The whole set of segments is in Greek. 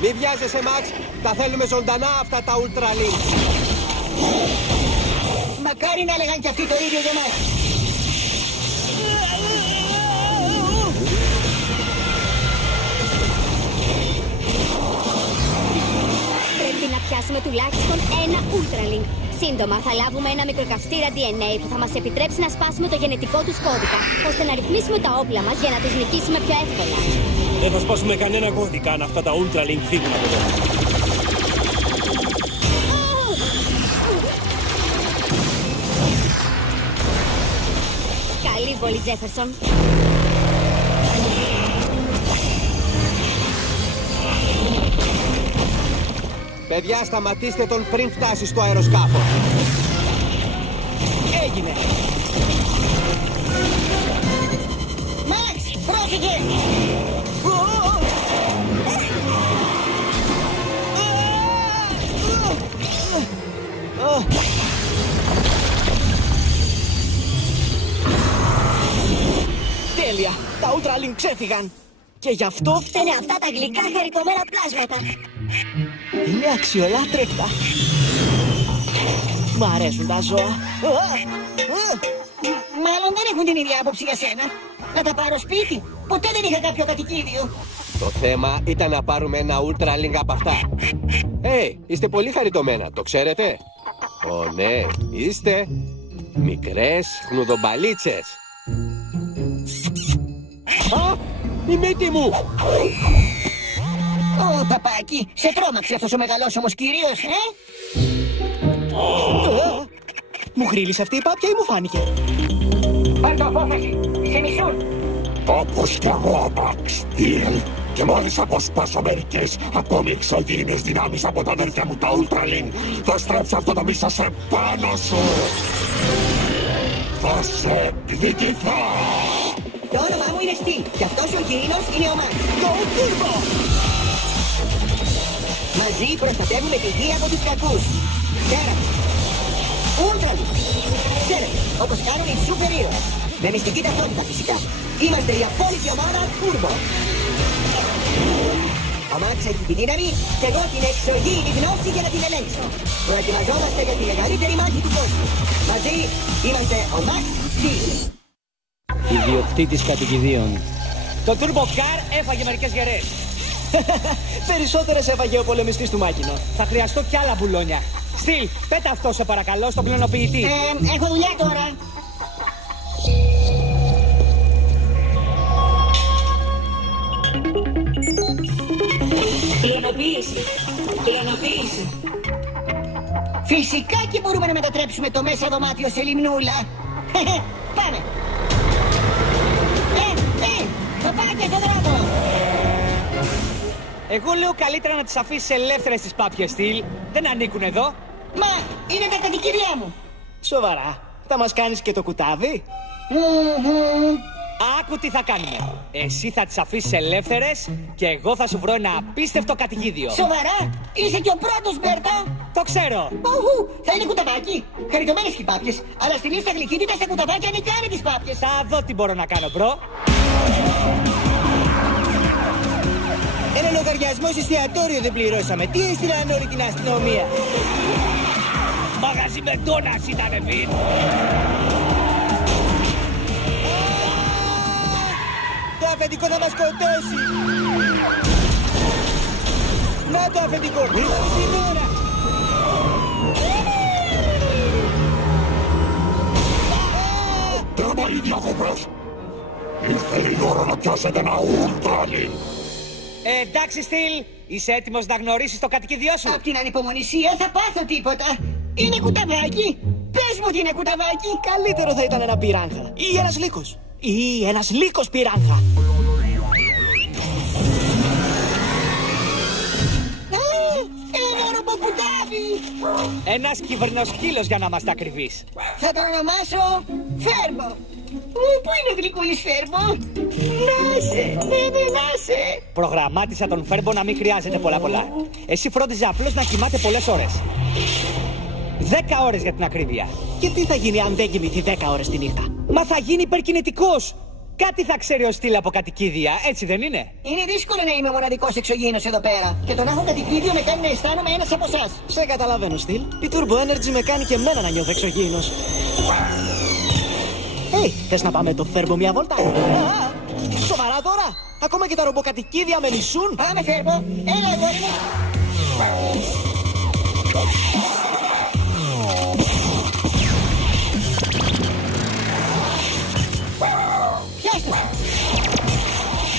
Μη βιάζεσαι, Μαξ. Τα θέλουμε ζωντανά αυτά τα Ultra Link. Μακάρι να έλεγαν κι αυτοί το ίδιο για μας. Πρέπει να πιάσουμε τουλάχιστον ένα Ultra Link. Σύντομα θα λάβουμε ένα μικροκαυστήρα DNA που θα μας επιτρέψει να σπάσουμε το γενετικό τους κώδικα, ώστε να ρυθμίσουμε τα όπλα μας για να τους νικήσουμε πιο εύκολα. Δεν θα σπάσουμε κανένα κώδικα αν αυτά τα Ultra Link φύγουν από εδώ. Καλή βολή, Τζέφερσον. Παιδιά, σταματήστε τον πριν φτάσει στο αεροσκάφο. Έγινε. Μαξ, πρόσεχε. Τέλεια, τα Ultra Link ξέφυγαν. Και γι' αυτό Είναι αυτά τα γλυκά χαριτωμένα πλάσματα. είναι αξιολάτρευτα. Μ' αρέσουν τα ζώα. Μάλλον δεν έχουν την ίδια άποψη για σένα. Να τα πάρω σπίτι. Ποτέ δεν είχα κάποιο κατοικίδιο. Το θέμα ήταν να πάρουμε ένα Ultra Link από αυτά. Είστε πολύ χαριτωμένα, το ξέρετε? Ω ναι, είστε μικρές χνουδομπαλίτσες. Α, η μύτη μου! Ω, παπάκι, σε τρόμαξε αυτός ο μεγαλόσωμος κύριος, Μου γρίλησε αυτή η πάπια ή μου φάνηκε? Πάρ' απόφαση, σε μισούν. Όπως κι εγώ, Max Steel. Και μόλις αποσπάσω μερικές ακόμη εξωγήινες δυνάμεις από τα αδέρφια μου τα Ultra Link, θα στρέψω αυτό το μίσος σε πάνω σου. Θα σε εκδικηθώ. Το όνομά μου είναι Steel και αυτός ο γήινος είναι ο Max. Το Turbo! Μαζί προστατεύουμε τη γη από τους κακούς. Ξέραμε. Ultra Link. Ξέρετε, όπως κάνουν οι σούπερ ήρωες. Με μυστική ταυτότητα φυσικά. Είμαστε η απόλυτη ομάδα Turbo. Ο Max έχει τη δύναμη και εγώ την εξωγήινη γνώση για να την ελέγξω. Προετοιμαζόμαστε για τη μεγαλύτερη μάχη του κόσμου. Μαζί είμαστε ο Max Steel. Ιδιοκτήτης κατοικιδίων. Το Turbo Car έφαγε μερικές γερές. Περισσότερες έφαγε ο πολεμιστής του Μάκινο. Θα χρειαστώ κι άλλα μπουλόνια. Στυλ, πέτα αυτό σε παρακαλώ στον κλωνοποιητή. Έχω δουλειά τώρα. Κλωνοποίηση. Κλωνοποίηση. Φυσικά και μπορούμε να μετατρέψουμε το μέσα δωμάτιο σε λιμνούλα. Πάμε. Το πάτε στον δρόμο. Εγώ λέω καλύτερα να τις αφήσεις ελεύθερες τις πάπιες, Στυλ. Δεν ανήκουν εδώ. Μα, είναι τα κατοικίδια μου. Σοβαρά, θα μας κάνεις και το κουτάβι? Άκου τι θα κάνουμε. Εσύ θα τις αφήσεις ελεύθερες και εγώ θα σου βρω ένα απίστευτο κατοικίδιο. Σοβαρά, είσαι και ο πρώτος, Μπέρτα. Το ξέρω. Ουχου, θα είναι κουταβάκι. Χαριτωμένες και οι πάπιες. Αλλά στη λίστα γλυκύτητας τα κουταβάκια δεν κάνει τις πάπιες. Θα δω τι μπορώ να κάνω, μπρο. Ένα λογαριασμό σε εστιατόριο δεν πληρώσαμε. Τι έστειλαν όλη την αστυνομία? Μαγαζί με ντόνας ήτανε, Βιν. Το αφεντικό θα μας σκοτώσει. Να το αφεντικό. Ήρθαμε στην ώρα. Τέρμα οι διακοπές. Ήρθε η ώρα να πιάσετε ένα Ultra Link. Εντάξει, Στυλ, είσαι έτοιμος να γνωρίσεις το κατοικίδιό σου? Απ' την ανυπομονησία θα πάθω τίποτα. Είναι κουταβάκι. Πες μου τι είναι κουταβάκι. Καλύτερο θα ήταν ένα πυράγχα. Ή ένας λύκος. Ή ένας λύκος πυράγχα. Ένα ρομποκουτάβι. Ένας κυβερνοσκύλος για να είμαστε ακριβείς. Θα τον ονομάσω Φέρμο. Πού είναι ο γλυκούλης Φέρμο? Νάσε, ναι, νάσε. Προγραμμάτισα τον Φέρμπο να μην χρειάζεται πολλά. Εσύ φρόντιζε απλώς να κοιμάται πολλές ώρες. 10 ώρες για την ακρίβεια. Και τι θα γίνει αν δεν κοιμηθεί 10 ώρες τη νύχτα? Μα θα γίνει υπερκινητικός. Κάτι θα ξέρει ο Στυλ από κατοικίδια, έτσι δεν είναι? Είναι δύσκολο να είμαι ο μοναδικός εξωγήινος εδώ πέρα. Και το να έχω κατοικίδιο με κάνει να αισθάνομαι ένας από εσάς. Σε καταλαβαίνω, Στυλ. Η Turbo Energy με κάνει και εμένα να νιώθω εξωγήινος. Θες να πάμε το Φέρμπο μια βόλτα? Σοβαρά τώρα? Ακόμα και τα ρομποκατοικίδια με νησούν? Πάμε, Φέρμπο. Έλα, αγόρι μου. Πιάσ' τους.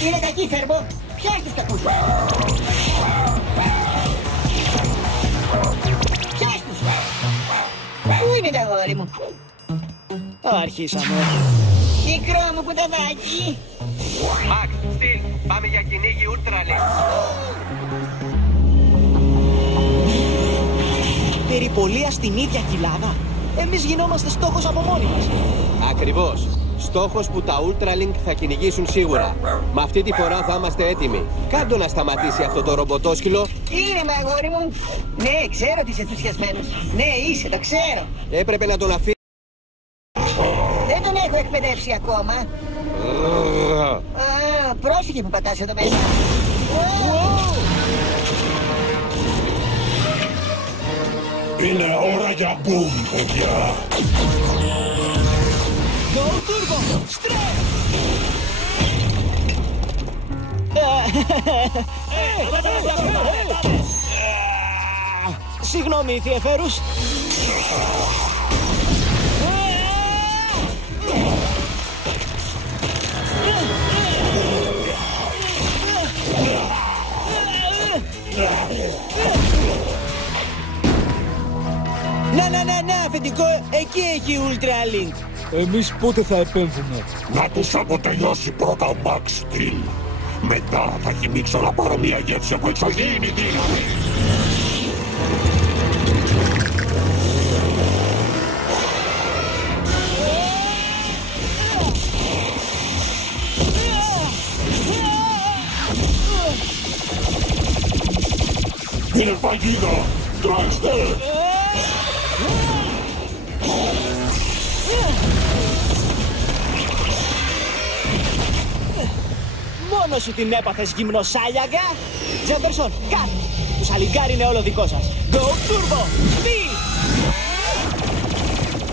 Είναι κακοί, Φέρμπο. Πιάσ' τους κακούς. Πιάσ' τους. Πού είναι τα αγόρι μου? Αρχίσαμε. Μικρό μου κουταδάκι. Μαξ, Στυλ, πάμε για κυνήγι Ultralink. Περιπολία στην ίδια κοιλάδα. Εμείς γινόμαστε στόχος από μόνοι μας. Ακριβώς. Στόχος που τα Ultralink θα κυνηγήσουν σίγουρα. Μα αυτή τη φορά θα είμαστε έτοιμοι. Κάντο να σταματήσει αυτό το ρομποτόσκυλο. Είναι με, αγόρι μου. Ναι, ξέρω ότι είσαι ενθουσιασμένος. Ναι, είσαι, το ξέρω. Έπρεπε να τον αφήσει. Δεν τον έχω εκπαιδεύσει ακόμα. Α, πρόσεχε που πατάς εδώ μέσα. Είναι ώρα για boom, παιδιά. Go Turbo! Straight! Συγγνώμη, Ιθιεφέρους. Να, αφεντικό, εκεί έχει Ultralink. Εμείς πότε θα επέμβουμε? Να τους αποτελειώσει πρώτα ο Max Steel. Μετά θα χυμίξω να πάρω μια γεύση από εξωγήινη δύναμη. Είναι παγίδα! Τρέξτε! Μόνο σου την έπαθες, γυμνοσάλιαγα. Τζέφερσον, κάτ! Το σαλιγκάρι είναι όλο δικό σας. Go Turbo! Speed!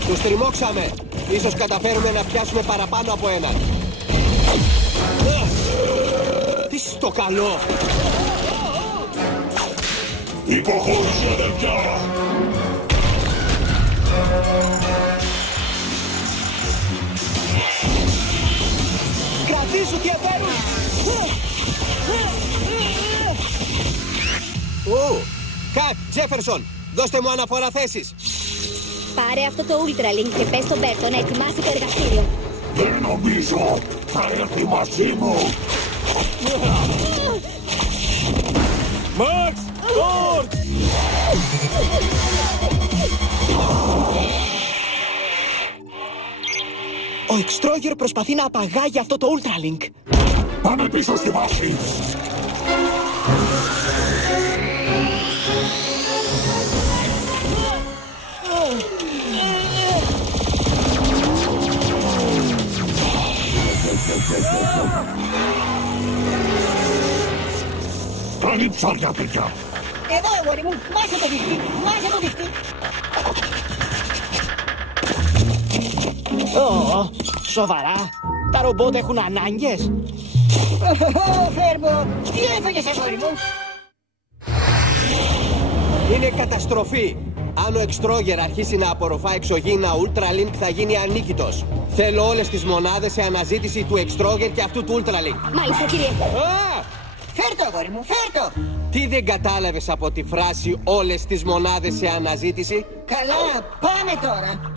Τους τριμώξαμε. Ίσως καταφέρουμε να πιάσουμε παραπάνω από έναν. Τι στο καλό! Υποχώρησε, αδερφιά! Κρατήσου και απέρους! Κατ, Τζέφερσον, δώστε μου αναφορά θέσης. Πάρε αυτό το Ultralink και πες στον Μπέρτο να ετοιμάσει το εργαστήριο. Δεν νομίζω θα έρθει μαζί μου. Μαξ! Τόρτ! Ο Εκστρόγερ προσπαθεί να απαγάγει αυτό το Ultralink. Πάμε πίσω στη βάση. Καλή ψάρια, παιδιά. Εδώ, αγόρι μου. Μάσε το δίχτυ. Μάσε το δίχτυ. Σοβαρά. Τα ρομπότ έχουν ανάγκες. Φέρμπο, τι έφαγες, αγόρι μου? Είναι καταστροφή. Αν ο Εκστρόγερ αρχίσει να απορροφά εξωγήινα Ultralink θα γίνει ανίκητος. Θέλω όλες τις μονάδες σε αναζήτηση του Εκστρόγερ και αυτού του Ultralink. Μάλιστα, κύριε. Φέρ' το, αγόρι μου, φέρ' το. Τι δεν κατάλαβες από τη φράση όλες τις μονάδες σε αναζήτηση? Καλά, πάμε τώρα.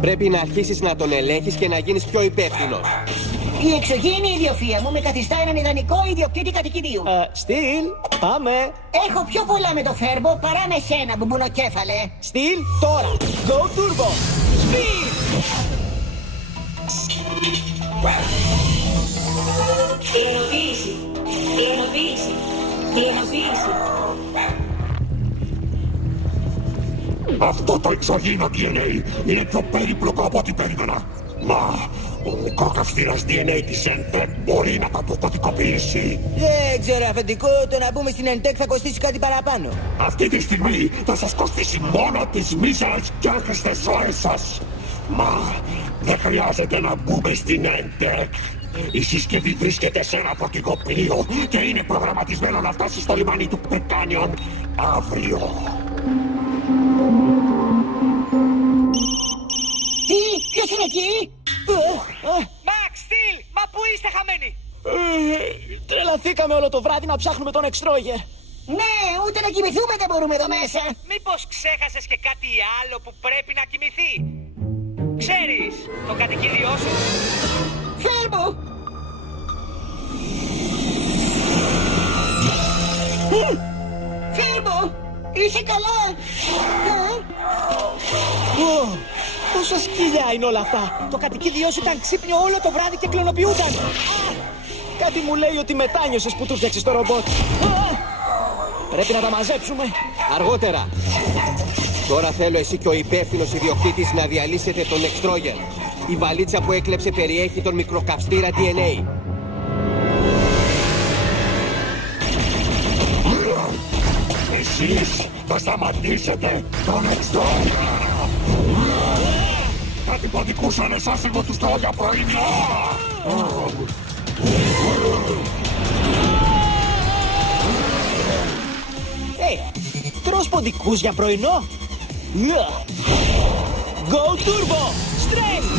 Πρέπει να αρχίσεις να τον ελέγχεις και να γίνεις πιο υπεύθυνος. Η εξωγήινη ιδιοφυΐα μου με καθιστά έναν ιδανικό ιδιοκτήτη κατοικιδίου. Στυλ, πάμε. Έχω πιο πολλά με το Φέρμπο παρά με σένα, μπουμπουνοκέφαλε. Στυλ, τώρα. Go Turbo! Speed! Υλοποίηση. Υλοποίηση. Υλοποίηση. Αυτό το εξωγήινο DNA είναι πιο περίπλοκο από ό,τι περίμενα. Μα ο μικροκαυστήρας DNA της Entech μπορεί να τα αποκωδικοποιήσει. Δεν ξέρω, αφεντικό, το να μπούμε στην Entech θα κοστίσει κάτι παραπάνω. Αυτή τη στιγμή θα σας κοστίσει μόνο τις μίζερες και άχρηστες ώρες σας. Μα δεν χρειάζεται να μπούμε στην Entech. Η συσκευή βρίσκεται σε ένα φορτηγό πλοίο και είναι προγραμματισμένο να φτάσει στο λιμάνι του Πετάνιον αύριο. Τι, ποιος είναι εκεί? Μαξ, Στυλ, μα πού είστε χαμένοι? Τρελαθήκαμε όλο το βράδυ να ψάχνουμε τον Extroger. Ναι, ούτε να κοιμηθούμε δεν μπορούμε εδώ μέσα. Μήπως ξέχασες και κάτι άλλο που πρέπει να κοιμηθεί? Ξέρεις, το κατοικίδιό σου? Φέρμο! Φέρμο! Είσαι καλά! Πόσα σκυλιά είναι όλα αυτά. Το κατοικίδιό σου ήταν ξύπνιο όλο το βράδυ και κλωνοποιούταν. Κάτι μου λέει ότι μετάνιωσες που του φτιάξεις το ρομπότ. Πρέπει να τα μαζέψουμε. Αργότερα. Τώρα θέλω εσύ και ο υπεύθυνος ιδιοκτήτης να διαλύσετε τον Extroger. Η βαλίτσα που έκλεψε περιέχει τον μικροκαυστήρα DNA. Εσείς θα σταματήσετε τον Extroger. Θα την ποδικούσαν εσάς, εγώ τους τρώω για πρωινό. Τρως ποντικούς για πρωινό? Go Turbo! Strength!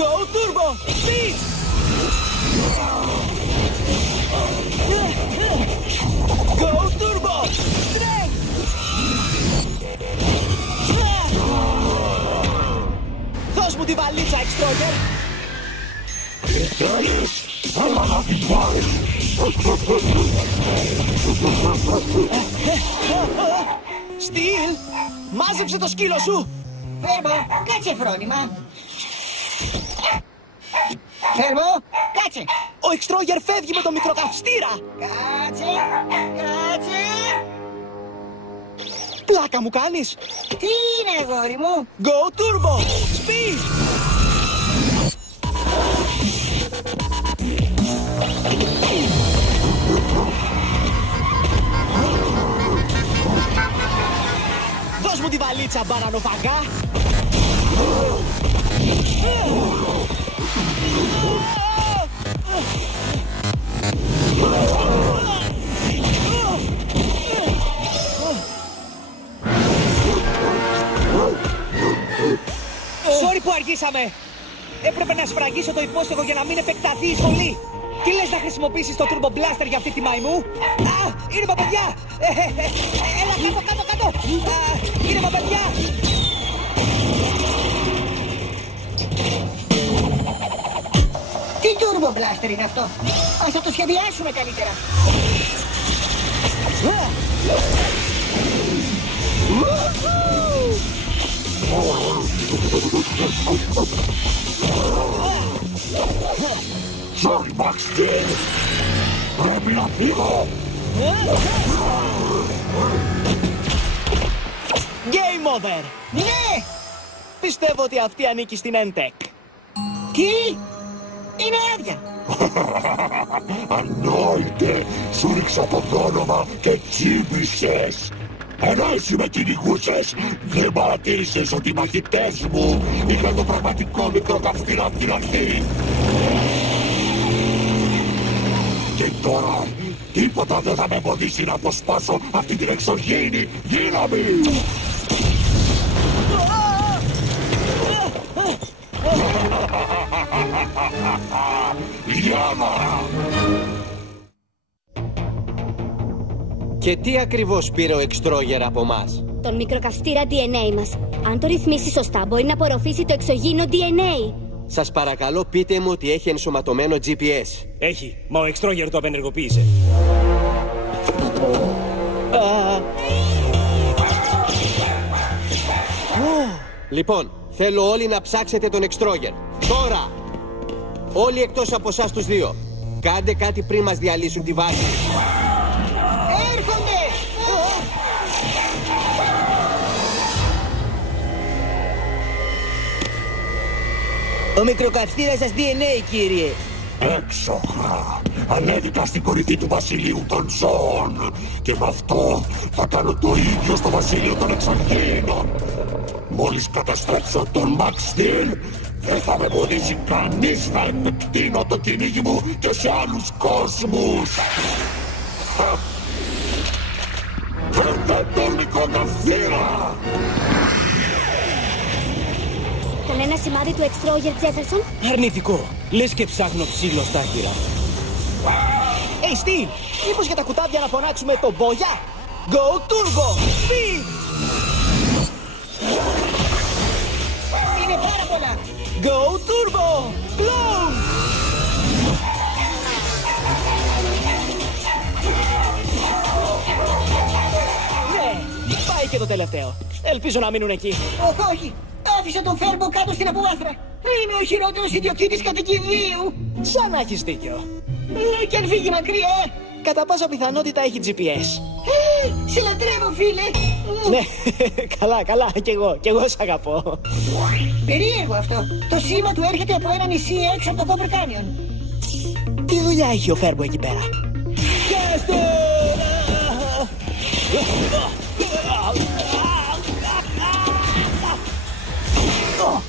Go Turbo! Speed! Go Turbo! Strength! Δώσ' μου τη βαλίτσα, Extroger! Θέλεις, έλα να την πάρεις. Στυλ, μάζεψε το σκύλο σου! Φέρμο, κάτσε φρόνημα. Φέρμο, κάτσε. Ο Extroger φεύγει με το μικροκαυστήρα! Κάτσε, κάτσε. Πλάκα μου κάνεις! Τι είναι, αγόρι μου? Go Turbo! Speed! Δώσ' μου τη βαλίτσα, μπανανοφαγά! Sorry που αργήσαμε! Έπρεπε να σφραγίσω το υπόστεγο για να μην επεκταθεί η σχολή! Τι λες να χρησιμοποιήσεις το Turbo Blaster για αυτή τη μαϊμού? Α, είναι παπαδιά! Έλα κάτω! Είναι παπαδιά! Τι Turbo Blaster είναι αυτό? Ας θα το σχεδιάσουμε καλύτερα. Sorry, Max Steel. Πρέπει να φύγω. Game over! Ναι! Πιστεύω ότι αυτή ανήκει στην Entech. Τι? Είναι άδεια. Ανόητε, σου ρίξα το όνομα και τσίμπησες. Ενώ εσύ με κυνηγούσες, δεν παρατήρησες ότι οι μαχητές μου είχαν το πραγματικό μικροκαυστήρα απ' την αρχή. Και τώρα, τίποτα δεν θα με εμποδίσει να αποσπάσω αυτή την εξωγήινη δύναμη. Γιάννα! Και τι ακριβώς πήρε ο Extroger από μας? Τον μικροκαυστήρα DNA μας. Αν το ρυθμίσει σωστά, μπορεί να απορροφήσει το εξωγήινο DNA. Σας παρακαλώ, πείτε μου ότι έχει ενσωματωμένο GPS. Έχει, μα ο Extroger το απενεργοποίησε. Λοιπόν, θέλω όλοι να ψάξετε τον Extroger. Τώρα! Όλοι εκτός από εσάς τους δύο. Κάντε κάτι πριν μας διαλύσουν τη βάση. Έρχονται! Ο μικροκαυστήρας σας DNA, κύριε. Έξοχα! Ανέβηκα στην κορυφή του βασιλείου των ζώων και με αυτό θα κάνω το ίδιο στο βασίλειο των εξαρχήνων. Μόλις καταστρέψω τον Max Steel, δεν θα με εμποδίσει κανείς να επεκτείνω το κυνήγι μου και σε άλλους κόσμους. Φέρτε τον μικροκαυστήρα! Κανένα σημάδι του Extroger Jefferson? Αρνητικό. Λες και ψάχνω ξύλο στα άκυρα. Hey, Steve, μήπως για τα κουτάβια να φωνάξουμε τον Μπόγια? Go Turbo! Speed! Είναι πάρα πολλά! Go Turbo! Bloom! Ναι, πάει και το τελευταίο. Ελπίζω να μείνουν εκεί. Όχι! Άφησα τον Φέρμπο κάτω στην αποβάθρα! Είμαι ο χειρότερος ιδιοκτήτης κατοικιδίου! Σαν να έχεις δίκιο. Και αν φύγει μακριά! Κατά πάσα πιθανότητα έχει GPS. Σε λατρεύω, φίλε! Ναι, καλά, κι εγώ σ' αγαπώ. Περίεργο αυτό. Το σήμα του έρχεται από ένα νησί έξω από το Copper Canyon. Τι δουλειά έχει ο Φέρμπο εκεί πέρα?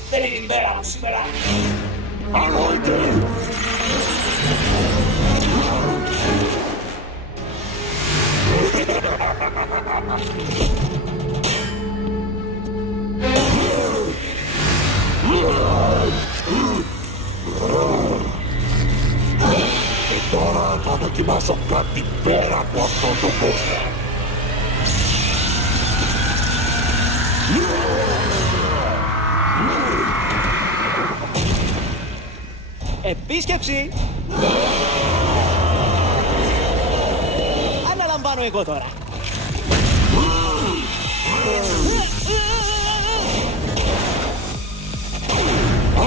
Δεν είναι η μέρα μου σήμερα. Αλόιτε! Και τώρα θα δοκιμάσω κάτι πέρα από αυτό το πόστα. Επίσκεψη! Αναλαμβάνω εγώ τώρα.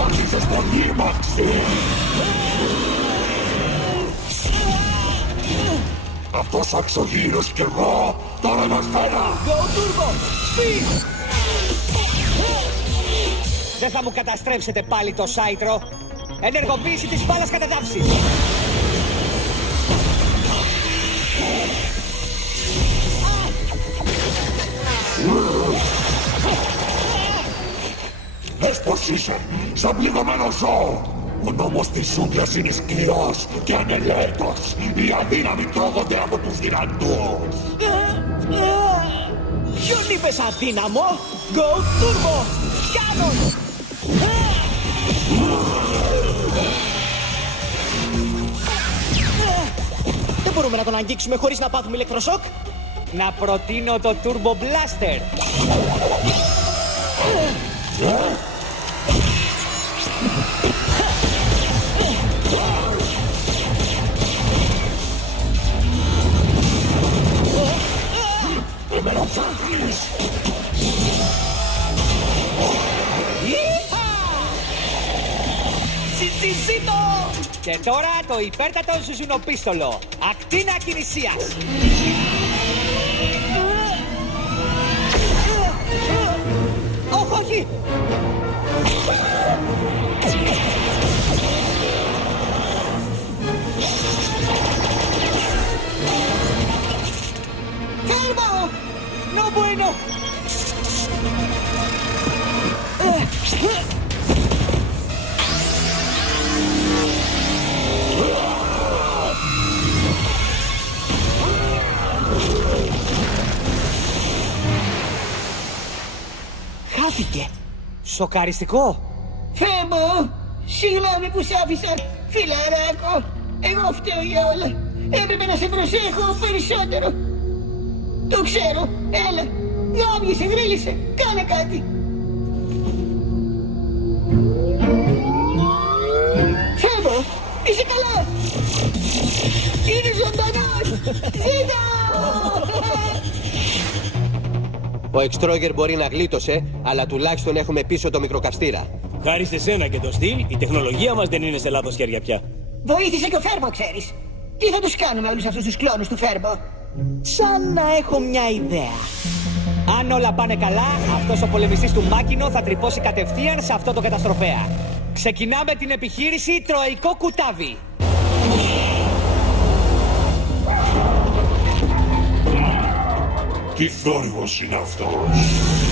Άρχισες πολύ, Μάξι! Αυτός αξογύρος κι εγώ τώρα μας φέρα! Go Turbo! Speed! Δεν θα μου καταστρέψετε πάλι το Σάιτρο. Ενεργοποίηση της μπάλας κατεδάφισης. Δες πως είσαι, σαν πληγωμένο ζώο. Ο νόμος της ζούγκλας είναι σκληρός και ανελαίτος. Οι αδύναμοι τρώγονται από τους δυνατούς. Ποιον είπες αδύναμο? Go Turbo! Cannon! Δεν μπορούμε να τον αγγίξουμε χωρίς να πάθουμε ηλεκτροσόκ. Να προτείνω το Turbo Blaster. Και τώρα το υπέρτατο ζουζουνοπίστολο. Ακτίνα κινησίας. Όχι! Φέρμπο! No bueno! Χάθηκε. Σοκαριστικό. Φέρμπο! Συγγνώμη που σ' άφησα, φιλαράκο. Εγώ φταίω για όλα. Έπρεπε να σε προσέχω περισσότερο. Το ξέρω. Έλα. Γάμισε, γρίλησε. Κάνε κάτι. Φέρμπο! Είσαι καλά. Είναι ζωντανός. Ζήτω! Ο Extroger μπορεί να γλίτωσε, αλλά τουλάχιστον έχουμε πίσω το μικροκαυστήρα. Χάρη σε σένα και το στυλ, η τεχνολογία μας δεν είναι σε λάθος χέρια πια. Βοήθησε και ο Φέρμπο, ξέρεις. Τι θα τους κάνουμε όλους αυτούς τους κλόνους του Φέρμπο? Σαν να έχω μια ιδέα. Αν όλα πάνε καλά, αυτός ο πολεμιστής του Μάκινο θα τρυπώσει κατευθείαν σε αυτό το καταστροφέα. Ξεκινάμε την επιχείρηση Τροϊκό Κουτάβι. Τι θόρυβος είναι αυτός?